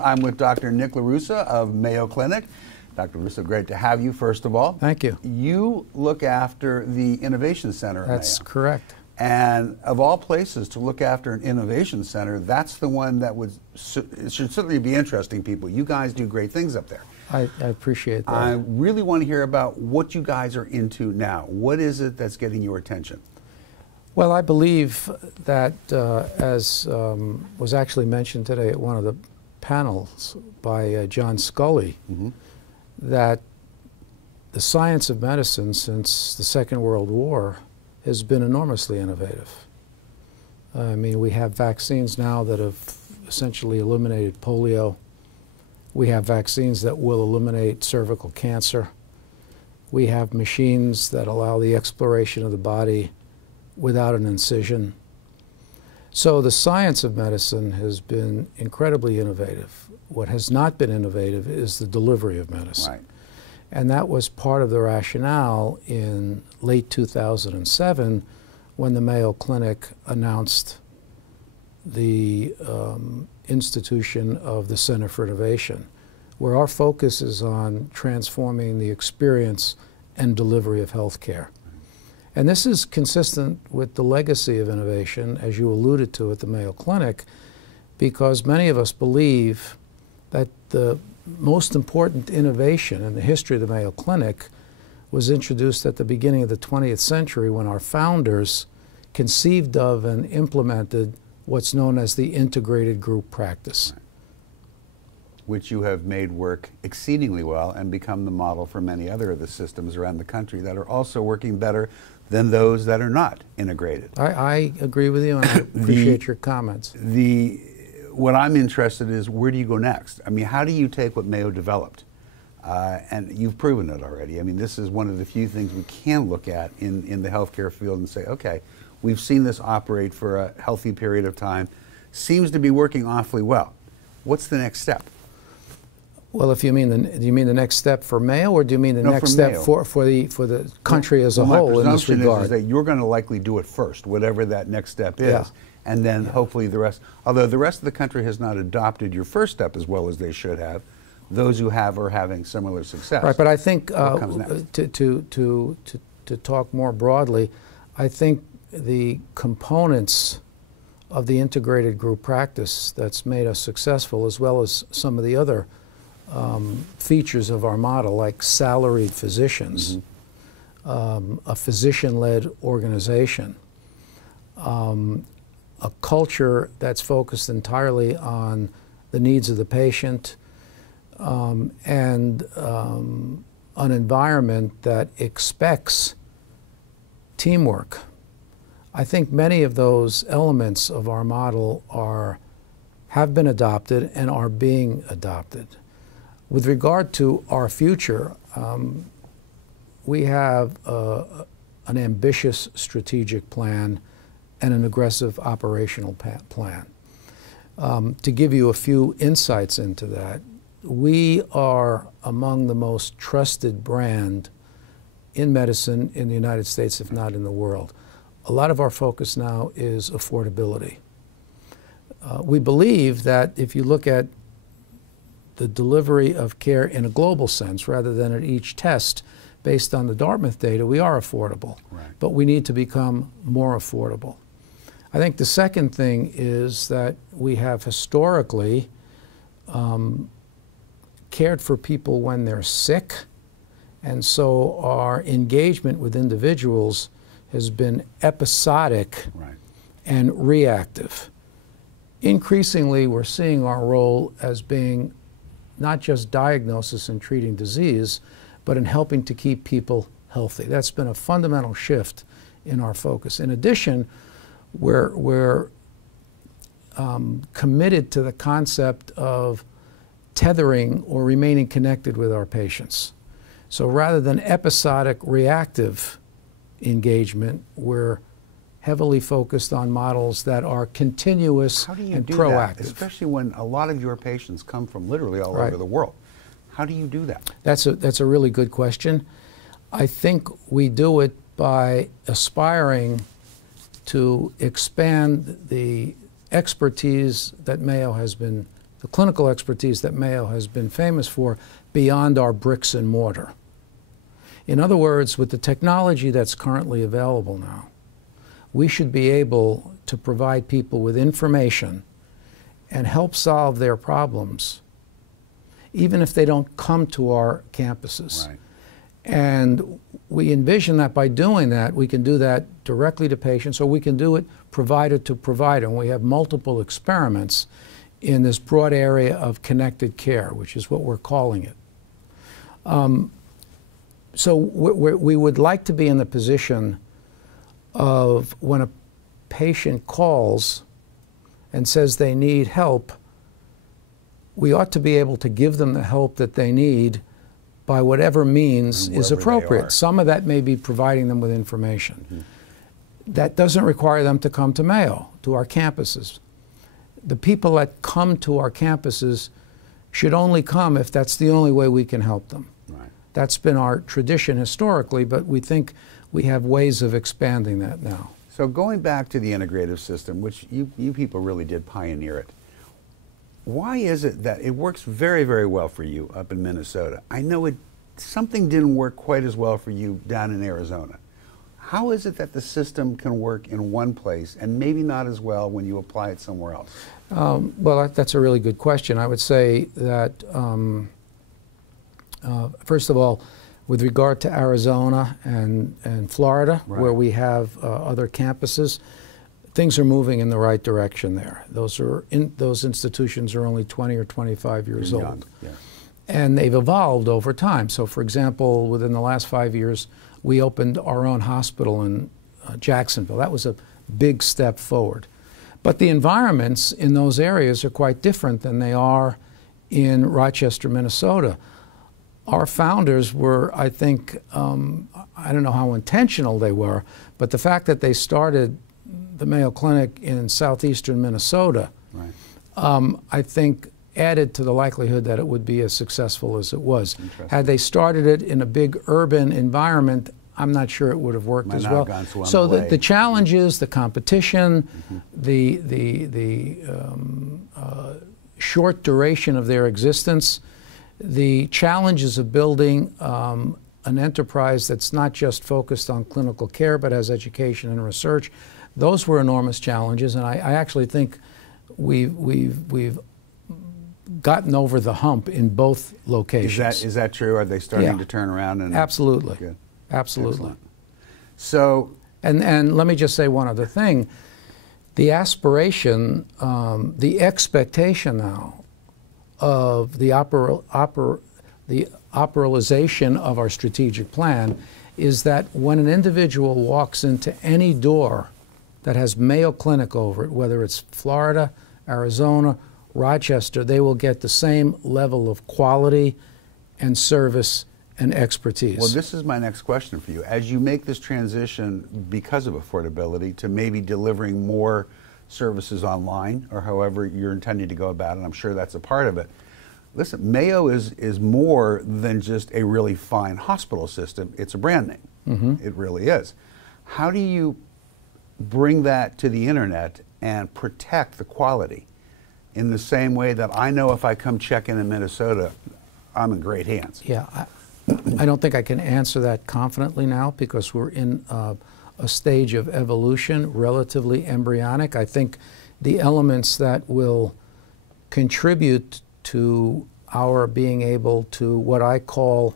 I'm with Dr. Nick LaRusso of Mayo Clinic. Dr. LaRusso, great to have you, first of all. Thank you. You look after the Innovation Center at Mayo. That's correct. And of all places to look after an innovation center, that's the one that it should certainly be interesting people. You guys do great things up there. I appreciate that. I really want to hear about what you guys are into now. What is it that's getting your attention? Well, I believe that, as was actually mentioned today at one of the panels by John Scully, that the science of medicine since the Second World War has been enormously innovative. I mean, we have vaccines now that have essentially eliminated polio. We have vaccines that will eliminate cervical cancer. We have machines that allow the exploration of the body without an incision. So the science of medicine has been incredibly innovative. What has not been innovative is the delivery of medicine. Right. And that was part of the rationale in late 2007 when the Mayo Clinic announced the institution of the Center for Innovation, where our focus is on transforming the experience and delivery of health care. And this is consistent with the legacy of innovation, as you alluded to at the Mayo Clinic, because many of us believe that the most important innovation in the history of the Mayo Clinic was introduced at the beginning of the 20th century when our founders conceived of and implemented what's known as the integrated group practice. Right. Which you have made work exceedingly well and become the model for many other of the systems around the country that are also working better than those that are not integrated. I agree with you, and I appreciate your comments. What I'm interested in is, where do you go next? I mean, how do you take what Mayo developed? And you've proven it already. I mean, this is one of the few things we can look at in the healthcare field and say, okay, we've seen this operate for a healthy period of time. Seems to be working awfully well. What's the next step? Well, if you mean do you mean the next step for Mayo, or do you mean the next step for the country as a whole in this regard? My presumption is that you're going to likely do it first, whatever that next step is, and then hopefully the rest. Although the rest of the country has not adopted your first step as well as they should have, those who have are having similar success. Right, but I think to talk more broadly, I think the components of the integrated group practice that's made us successful, as well as some of the other features of our model, like salaried physicians, a physician-led organization, a culture that's focused entirely on the needs of the patient, and an environment that expects teamwork. I think many of those elements of our model have been adopted and are being adopted. With regard to our future, we have an ambitious strategic plan and an aggressive operational plan. To give you a few insights into that, we are among the most trusted brand in medicine in the United States, if not in the world. A lot of our focus now is affordability. We believe that if you look at the delivery of care in a global sense, rather than at each test, based on the Dartmouth data, we are affordable. Right. But we need to become more affordable. I think the second thing is that we have historically cared for people when they're sick, and so our engagement with individuals has been episodic and reactive. Increasingly, we're seeing our role as being not just diagnosis and treating disease, but in helping to keep people healthy. That's been a fundamental shift in our focus. In addition, we're committed to the concept of tethering or remaining connected with our patients. So rather than episodic reactive engagement, we're heavily focused on models that are continuous and proactive. That, especially when a lot of your patients come from literally all over the world? How do you do that? That's a really good question. I think we do it by aspiring to expand the expertise that Mayo has been the clinical expertise that Mayo has been famous for beyond our bricks and mortar. In other words, with the technology that's currently available now, we should be able to provide people with information and help solve their problems, even if they don't come to our campuses. Right. And we envision that by doing that, we can do that directly to patients, or we can do it provider to provider. And we have multiple experiments in this broad area of connected care, which is what we're calling it. So we would like to be in the position of when a patient calls and says they need help, we ought to be able to give them the help that they need by whatever means is appropriate. Some of that may be providing them with information. Mm-hmm. That doesn't require them to come to Mayo, to our campuses. The people that come to our campuses should only come if that's the only way we can help them. Right. That's been our tradition historically, but we think we have ways of expanding that now. So going back to the integrative system, which you people really did pioneer it, why is it that it works very, very well for you up in Minnesota? I know something didn't work quite as well for you down in Arizona. How is it that the system can work in one place and maybe not as well when you apply it somewhere else? Well, that's a really good question. I would say that, first of all, with regard to Arizona and Florida, right, where we have other campuses, things are moving in the right direction there. Those institutions are only 20 or 25 years old. Yeah. And they've evolved over time. So, for example, within the last 5 years, we opened our own hospital in Jacksonville. That was a big step forward. But the environments in those areas are quite different than they are in Rochester, Minnesota. Our founders were, I think, I don't know how intentional they were, but the fact that they started the Mayo Clinic in southeastern Minnesota, right, I think added to the likelihood that it would be as successful as it was. Had they started it in a big urban environment, I'm not sure it would have worked as well. So the challenges, the competition, mm-hmm, the short duration of their existence, the challenges of building an enterprise that's not just focused on clinical care but has education and research, those were enormous challenges, and I actually think we've gotten over the hump in both locations. Is that true? Are they starting to turn around? And absolutely. Good. Absolutely. Excellent. So, and let me just say one other thing. The aspiration, the expectation now of the operationalization of our strategic plan is that when an individual walks into any door that has Mayo Clinic over it, whether it's Florida, Arizona, Rochester, they will get the same level of quality and service and expertise. Well, this is my next question for you. As you make this transition because of affordability to maybe delivering more services online, or however you're intending to go about it, I'm sure that's a part of it. Listen, Mayo is more than just a really fine hospital system. It's a brand name. Mm-hmm. It really is. How do you bring that to the internet and protect the quality in the same way that I know if I come check in Minnesota, I'm in great hands? Yeah, I don't think I can answer that confidently now because we're in a stage of evolution, relatively embryonic. I think the elements that will contribute to our being able to what I call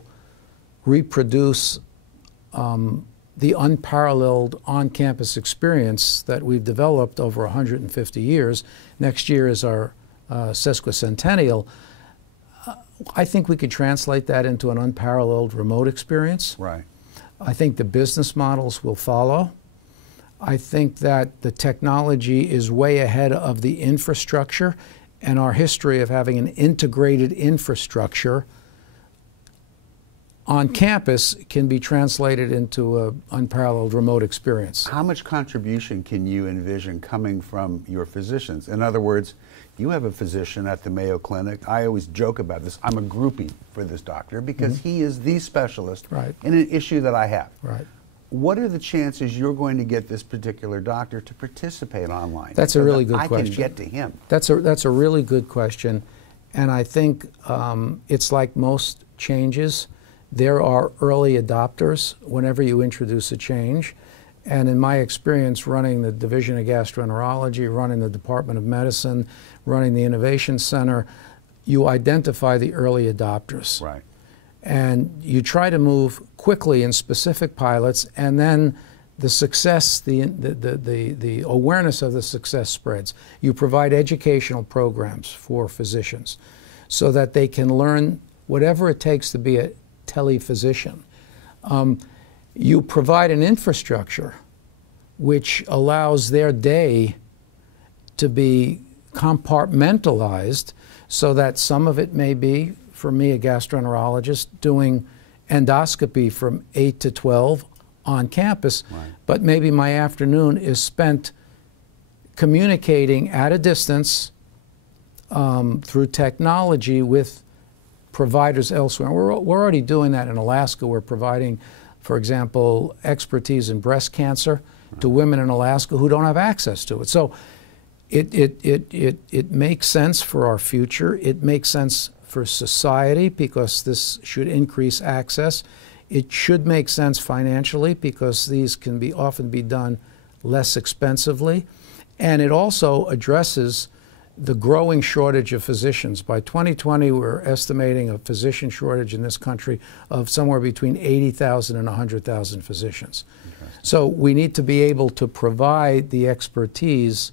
reproduce the unparalleled on-campus experience that we've developed over 150 years. Next year is our sesquicentennial. I think we could translate that into an unparalleled remote experience. Right. I think the business models will follow. I think that the technology is way ahead of the infrastructure, and our history of having an integrated infrastructure on campus can be translated into an unparalleled remote experience. How much contribution can you envision coming from your physicians? In other words, you have a physician at the Mayo Clinic. I always joke about this. I'm a groupie for this doctor because mm-hmm. he is the specialist right. in an issue that I have. Right. What are the chances you're going to get this particular doctor to participate online? That's a really good question. I can get to him. That's a really good question. And I think it's like most changes. There are early adopters whenever you introduce a change. And in my experience running the Division of Gastroenterology, running the Department of Medicine, running the Innovation Center, you identify the early adopters. Right. And you try to move quickly in specific pilots, and then the success, the awareness of the success spreads. You provide educational programs for physicians so that they can learn whatever it takes to be a telephysician. You provide an infrastructure which allows their day to be compartmentalized so that some of it may be, for me, a gastroenterologist, doing endoscopy from 8 to 12 on campus, right. But maybe my afternoon is spent communicating at a distance through technology with providers elsewhere. We're already doing that in Alaska. We're providing, for example, expertise in breast cancer to women in Alaska who don't have access to it. So it makes sense for our future. It makes sense for society because this should increase access. It should make sense financially because these can often be done less expensively. And it also addresses the growing shortage of physicians. By 2020, we're estimating a physician shortage in this country of somewhere between 80,000 and 100,000 physicians. So we need to be able to provide the expertise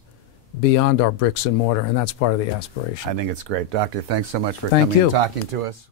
beyond our bricks and mortar, and that's part of the aspiration. I think it's great. Doctor, thanks so much for Thank coming you. and talking to us.